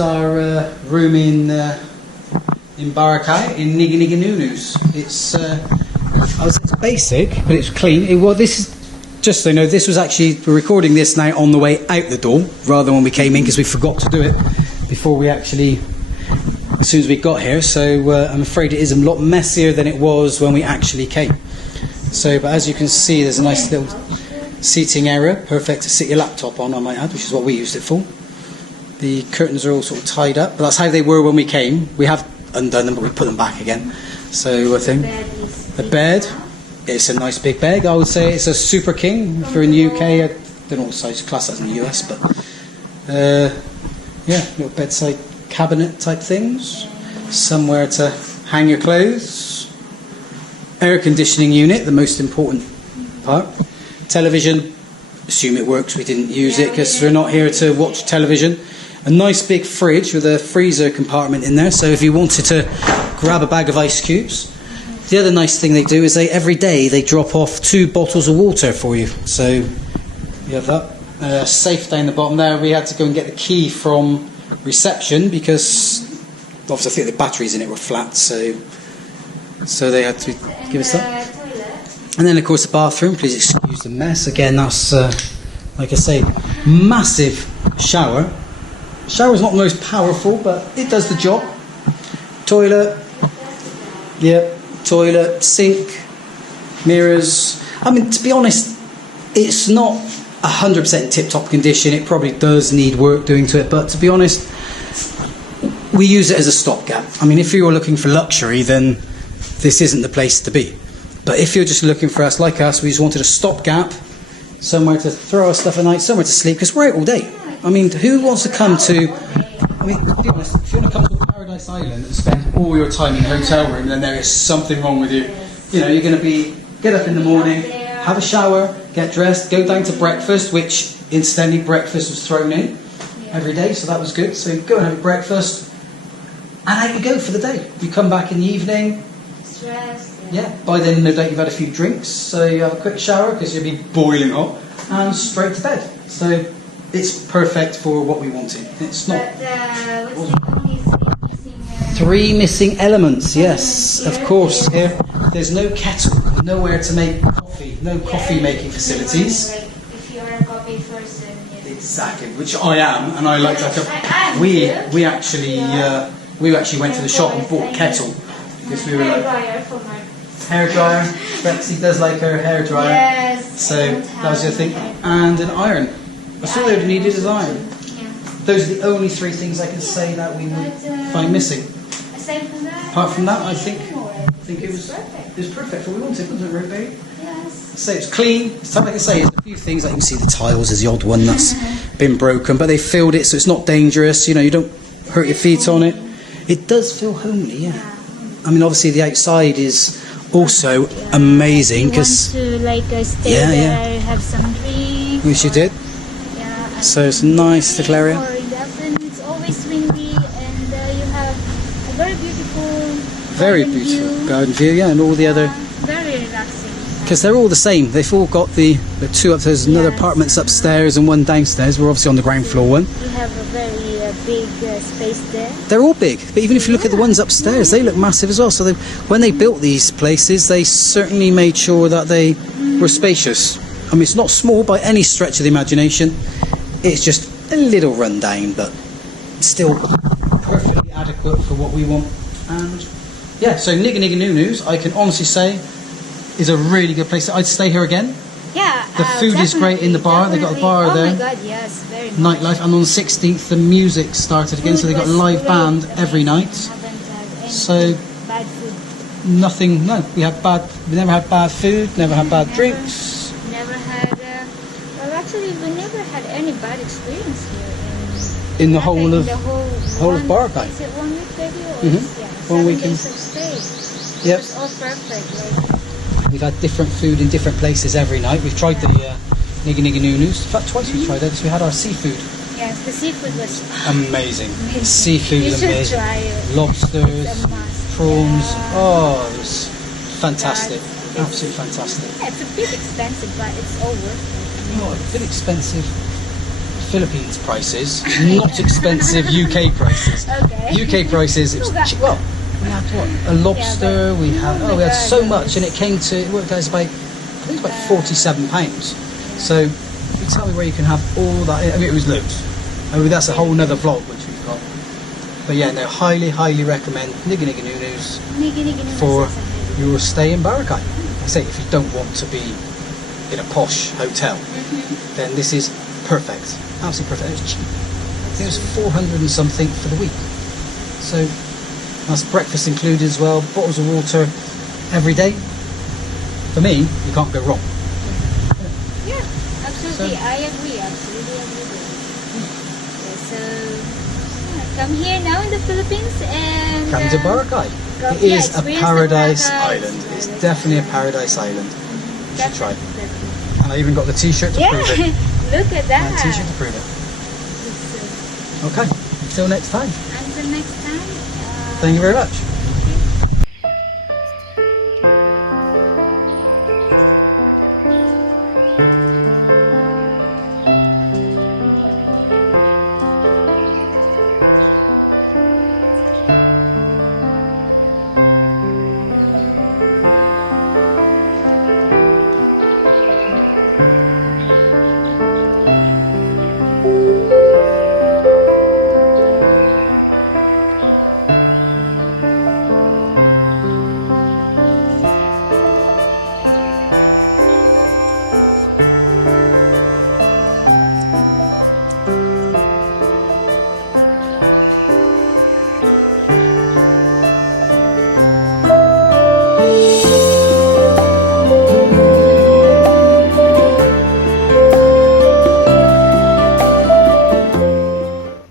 is our room in Boracay, in Nigi Nigi Nu Noos. It's it's basic, but it's clean. Well, this is, just so you know, this was actually, we're recording this now on the way out the door, rather than when we came in, because we forgot to do it before we actually, as soon as we got here. So I'm afraid it is a lot messier than it was when we actually came. So, but as you can see, there's a nice little seating area, perfect to sit your laptop on, I might add, which is what we used it for. The curtains are all sort of tied up, but that's how they were when we came. We have undone them, but we put them back again. So I think the bed, it's a nice big bed. I would say it's a super king. If you're in the UK, I don't know what size class that's in the US, but yeah, little bedside cabinet type things. Somewhere to hang your clothes. Air conditioning unit, the most important part. Television, assume it works. We didn't use it because we're not here to watch television. A nice big fridge with a freezer compartment in there, so if you wanted to grab a bag of ice cubes. The other nice thing they do is every day they drop off 2 bottles of water for you. So you have that. Safe down the bottom there. We had to go and get the key from reception because obviously I think the batteries in it were flat, so they had to give us that. And then of course the bathroom, please excuse the mess. Again, that's like I say, massive shower. Shower's not the most powerful, but it does the job. Toilet, yeah, toilet, sink, mirrors. I mean, to be honest, it's not 100% tip-top condition. It probably does need work doing to it, but to be honest, we use it as a stopgap. I mean, if you're looking for luxury, then this isn't the place to be. But if you're just looking for us, like us, we just wanted a stopgap, somewhere to throw our stuff at night, somewhere to sleep, because we're out all day. I mean, who wants to come to, I mean, to be honest, if you want to come to Paradise Island and spend all your time in a hotel room, then there is something wrong with you. You know, you're going to get up in the morning, have a shower, get dressed, go down to breakfast, which incidentally breakfast was thrown in every day, so that was good. So you go and have your breakfast, and out you go for the day. You come back in the evening. Yeah, by then no doubt you've had a few drinks, so you have a quick shower because you'll be boiling hot, and straight to bed. So it's perfect for what we wanted. It's not. Three missing elements, yes, of course. Here, there's no kettle, nowhere to make coffee, no coffee making facilities. If you're a coffee person, exactly, which I am, and I like that. We actually went to the shop and bought a kettle because we were like hairdryer. Betsy does like her hairdryer, yes, so that was the thing, and an iron. That's all they would have needed is iron. Yeah. Those are the only 3 things I can say that we would find missing. Aside from that, apart from that, I think it was perfect for what we wanted, wasn't it, Ruth, baby? Yes. So it's clean. So like I say, there's a few things like you can see the tiles is the odd one that's been broken, but they filled it so it's not dangerous. You know, you don't hurt your feet on it. It does feel homely, yeah. I mean, obviously the outside is also amazing because you want to stay there, have some drinks. Which you did. Yeah. So it's a nice little area. Or in the afternoon, it's always windy, and you have a very beautiful garden view, yeah, and all the other. Very relaxing. Because they're all the same. They've all got the 2 upstairs, another apartments upstairs and 1 downstairs. We're obviously on the ground floor one. You have a very big space there. They're all big, but even if you look at the ones upstairs, they look massive as well. So when they built these places, they certainly made sure that they were spacious. I mean, it's not small by any stretch of the imagination. It's just a little rundown, but still perfectly adequate for what we want. And yeah, so Nigi Nigi Nu Noos, I can honestly say, is a really good place. I'd stay here again. Yeah, the food is great in the bar. They've got a bar there. Oh my God, yes, very Nightlife, and on the 16th the music started again, so they've got a live band every night. So bad food. Nothing. No, we never had bad food, never had bad drinks. Never had. Well, actually, we never had any bad experience here in the whole of Boracay. Is it 1 week, baby? Or 1 weekend. Days of stay. Yep. It's all perfect. We've had different food in different places every night. We've tried the Nigi Nigi Nu Noos. In fact, twice we tried it because we had our seafood. Yes, the seafood was amazing. Seafood you is should amazing. Try it. Lobsters, prawns. Yeah. Oh, it was fantastic. Absolutely fantastic. Yeah, it's a bit expensive, but it's all worth it. Oh, a bit expensive Philippines prices, not expensive UK prices. Okay. UK prices, it was cheap. Well, we had what? A lobster. We had we had so much, and it worked out about, I think it's about £47. So you tell me where you can have all that. I mean, it was loads. I mean, that's a whole nother vlog which we've got. But yeah, no, highly recommend Nigi Nigi Nu Noos Nigi Nigi Nu for Noos. your stay in Boracay. I say if you don't want to be in a posh hotel, then this is perfect. Absolutely perfect. It was cheap. I think it was 400 and something for the week. So that's breakfast included as well. Bottles of water every day. For me, you can't go wrong. Yeah, absolutely. So- I agree. Absolutely agree with you. Yeah, so come here now in the Philippines and Come to Boracay. come- It is a experience the paradise Boracay. island. It's definitely a paradise island. You should try it. Definitely. And I even got the t-shirt to Yeah, prove it. look at that. And a t-shirt to prove it. Okay. Till next time. Until next time. Thank you very much.